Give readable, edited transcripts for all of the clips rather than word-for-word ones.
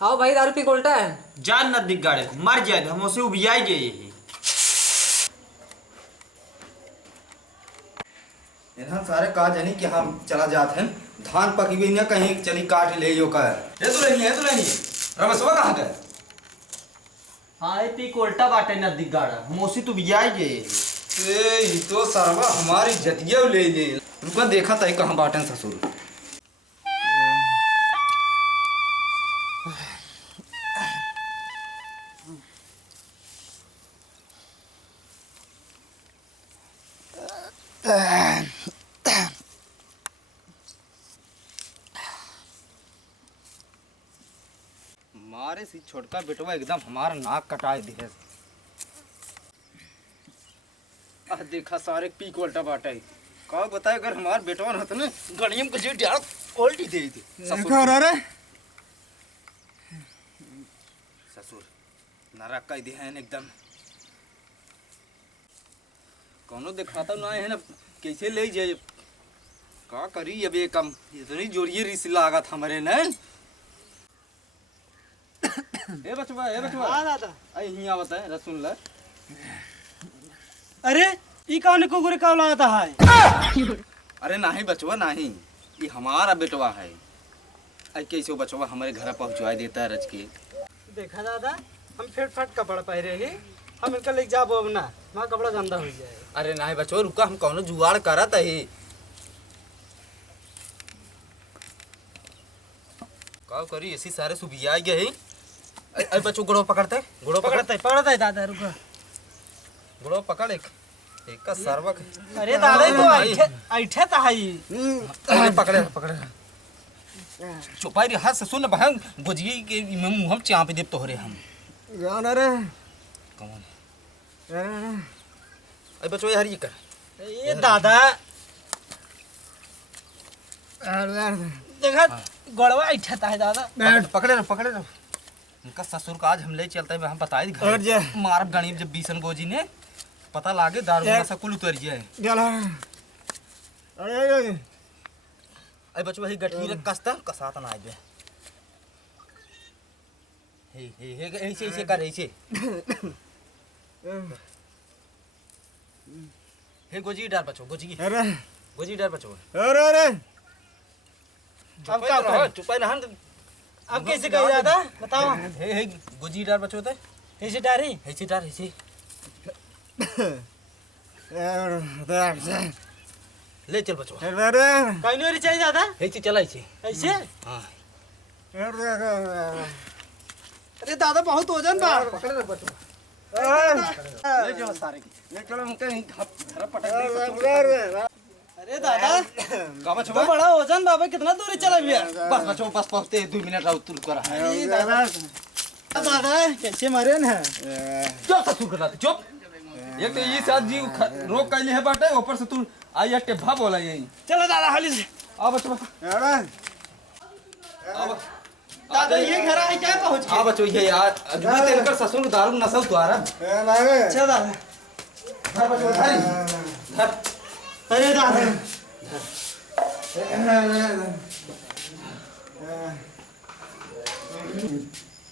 हाँ भाई दारू पी के उल्टा है। जान न दिख गाड़े मर जाए हम उसे उबियाई गए यही। इन्हें सारे काज नहीं कि हम चला जाते हैं धान पकी भी न कहीं चली काट ले यो कर ये तो नहीं रमसवा कहाँ गए। हाँ पी के उल्टा बाटे न दिख गाड़ा हम उसे तो उबियाई गए। ये तो सरवा हमारी जतिया ले ले रुका देखा तई कहाँ बाटन ससुर। मारे सी छोटका बेटवा एकदम हमारा नाक कटाए दे। देखा सारे पीक उल्टा बाटा है का बताए अगर हमार बेटवा रहता ना गणियम को जीट यार उल्टी दे दी ससुर रे ससुर नरक का दे है एकदम कोनो दिखाता ना है ना कैसे ले जाए का करी अब ये कम इतनी जोरिए रिस लागत हमारे न ए बचवा हां दादा आई हिया बता रसुन ले। अरे ई कौन कुकुर का लाता है। अरे नहीं बचवा नहीं ये हमारा बेटवा है। आई कैसे बचवा हमारे घर पहुंचवा देता है रच के। देखा दादा हम फिट फाट कपड़ा पहरे ही हम इनका ले जाबो अब ना मां कपड़ा गंदा हो जाए। अरे नहीं बचवा रुका हम कौनो जुगाड़ करत है का करी ऐसी सारे सुबिया गए है। अरे बच्चों गुड़ो पकड़ते पकड़ता है दादा रुको गुड़ो पकड़ एक का सरवक। अरे दादा तो ऐठे ता है पकड़े चुपाई रे हाथ से सुन बहन गोजिए के मुंह हम चाप देब तोहरे हम जान रे कौन अरे बच्चों यार ये कर ये दादा देखा गड़वा ऐठे ता है दादा पकड़े इनका ससुर का आज हम ले चलते हैं हम बताई घर मारब गणित जब बीसन गोजी ने पता लागे दारू नशा कुल उतर जाए। अरे बच्चों ही गठरी रख कसाता ना आए हे ऐसे कर ऐसे हे गोजी डाल बच्चों गोजी डाल बच्चों। अरे अब क्या कर चुपाई ना अब कैसे कही दादा बताओ। हे गोजी डाल बच्चों तो कैसे डारी ऐसे डाल ऐसे ले चल बच्चों कहीं नहीं चाहिए दादा ऐसे चला ऐसे ऐसे। हाँ अरे दादा बहुत वजन बा पकड़ रे बच्चों ले जाओ सारे ले चलो हम कहीं घर पटक दे। अरे दादा का बच्चों तो बड़ा वजन बाबा कितना दूरी चला भैया। बस बच्चों बस पहुंचते 2 मिनट राउत तुल कर अरे दादा दादा कैसे मारे ना चुप ससुर कर लाते चुप एक तो ये साथ जी रोक कैले है बाटे ऊपर से तू आई अट्टे भा बोला यही चलो दादा हाली से आ बच्चों दादा ये घर आए क्या पहुंच हां बच्चों ये यार अजूबा तेल कर ससुर दारू नसल द्वारा अच्छा दादा धर बच्चों धर अरे दादा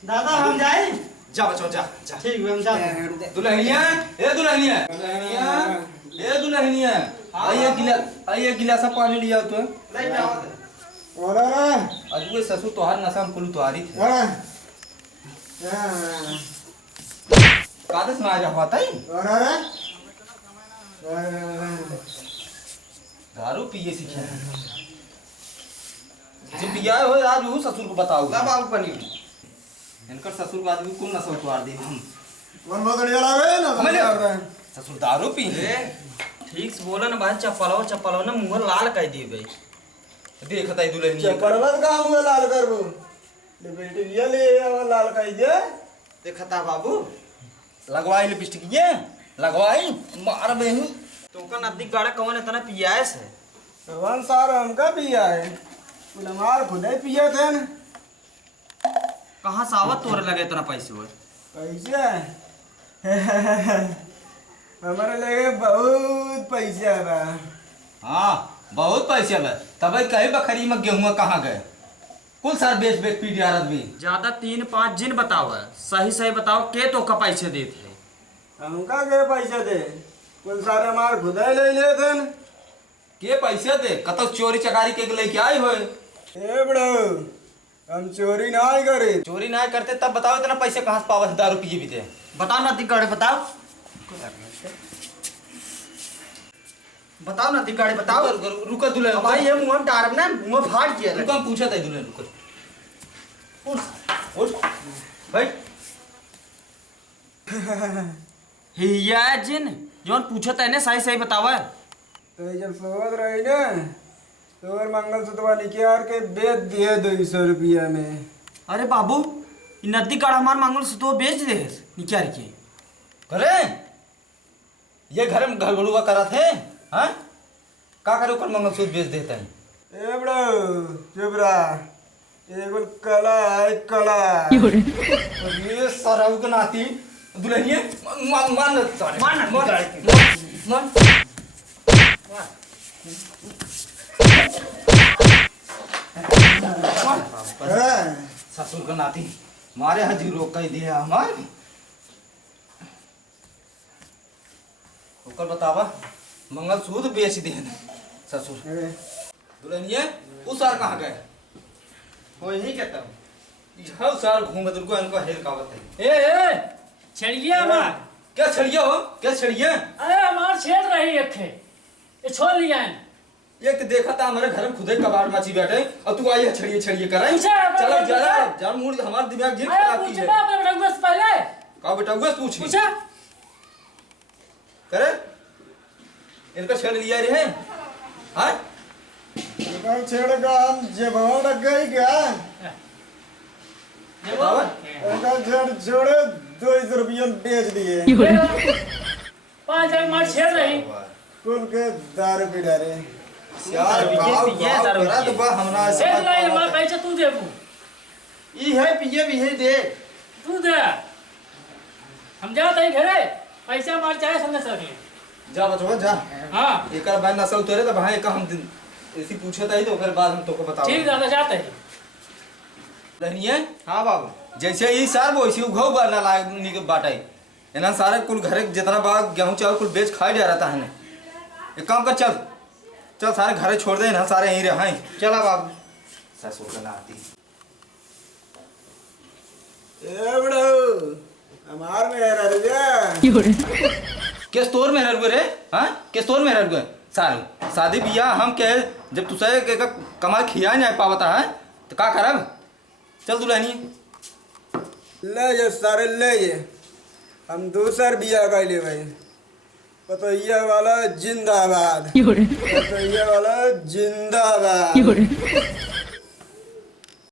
दादा हम जाए जा बच्चों जा ठीक है हम जा। दुल्हनिया ए दुल्हनिया आइए गिलास पानी लिया तो अजूबे ससुर तोहार नशा हम कुल तुहारी कादस में आ जा पाता ही दारू पिए सीखे जब पिया हो आज वो ससुर को बताओ ना बाबू पनीर इनकर ससुर को आदमी कौन नशा उतार दे हम ससुर दारू पी ठीक से बोला ना भाई चप्पलो ना मुंह लाल कर दिए भाई देखता है दुल्हनिया चपड़वा का मुंह लाल करबो बेटी ये ले लाल कर दे देखता बाबू लगवाई लिपस्टिक ये लगवाई मार बेहू तुमका नजदीक गाड़ा कौन इतना पिया है से भगवान सार हमका पिया है हमार खुद ही पिया थे न कहाँ सावत तोरे लगे इतना पैसे हो पैसा हमारे लगे बहुत पैसा बा। हाँ बहुत पैसे बा तब कहीं बखरी में गेहूं कहाँ गए कुल सार बेच बेच पी दिया आदमी। ज्यादा 3-5 जिन बताओ है। सही सही बताओ के तो का पैसे देते हैं। हमका के पैसे दे कुल सारे हमार खुदाई ले लेथन। के पैसे दे कतो चोरी चकारी के लेके आई हो। ए बड़ो हम चोरी ना करे। चोरी ना करते तब बताओ इतना पैसे कहाँ से पावा दारू पी भी दे। बताओ ना दिगाड़े बताओ। बताओ ना दिगाड़े बताओ। रुको दुल्हन भाई ये मुंह में डारब ना मुंह फाड़ दिया। रुको हम पूछा था दुल्हन रुको। उठ भाई हिया जिन जोन पूछा था ने सही सही बतावा। तो जब सोवत रही ना तो और मंगलसूत्र निकाल के बेच दिए 200 रुपया में। अरे बाबू इ नदी काढ़ हमार मांगल से तो बेच दे निकाल के। करे ये घर में घरगड़ुआ करा थे। हाँ का करे ऊपर मंगलसूत्र बेच देता है। ए बड़ो चुप रहा। एगो कला है कला। ये सराउ के नाती दुल्हनिए मान मान मान ससुर का नाती मारे हजी रोक कर दिया हमार। ओकर बतावा मंगलसूत्र बेच दे ससुर। दुल्हनिए उस सार कहाँ गए। वो यही कहता हूँ। हर साल घूम दुर्गो इनको हेर कावत है। ए छड़िया हमार क्या छड़िया हो क्या छड़िया। अरे हमार छेड़ रही एक थे ये छोड़ लिया है। एक तो देखा था हमारे घर में खुदे कबाड़ मची बैठे और तू आई है छड़िए छड़िए कराई। पूछा है, चलो पूछा जरा है। जान मूड हमारा दिमाग जिन अरे खराब की पूछा है। अपने बेटा से पहले का बेटा हुआ पूछी पूछा करे इनका छेड़ लिया रे है। हाँ दुकान छेड़ का हम जबाव रख गई क्या। बतावा। उनका छेड़ छोड़े 200 रुपया बेच दिए। 5,000 मार छेड़ रही कुल के दारू पी डाले। यार गाँव गाँव करा तो बा हमरा छेड़ रही हमार पैसे तू देबू ई है पिए भी है दे। तू दे हम जाते हैं घरे पैसा मार चाहे संग सके। जा बचवा जा। हाँ एक बार नसल तोरे तो भाई का हम दिन ऐसी पूछे था ही तो फिर बाद हम तोको बताओ। ठीक दादा जाते हैं। रहनिए हाँ बाबू जैसे ई सार वैसे उघाऊ बार ना लाग निक बाटाई एना सारे कुल घरे जितना बाग गेहूं चावल कुल बेच खा जा रहता है ने। एक काम कर चल चल सारे घरे छोड़ दे ना सारे यहीं रहे। चला बाबू। ससुर का नाती ए बड़ो हमार में है रुपया। केस तोर में रह रे। हां केस तोर में रह साल शादी बियाह हम के जब तुसे के कमाल खिया नहीं पावता है तो का करब। चल दुल्हनी ले जे सारे ले जे हम दूसर बिया का ले भाई। पतोहिया वाला जिंदाबाद। पतोहिया वाला जिंदाबाद।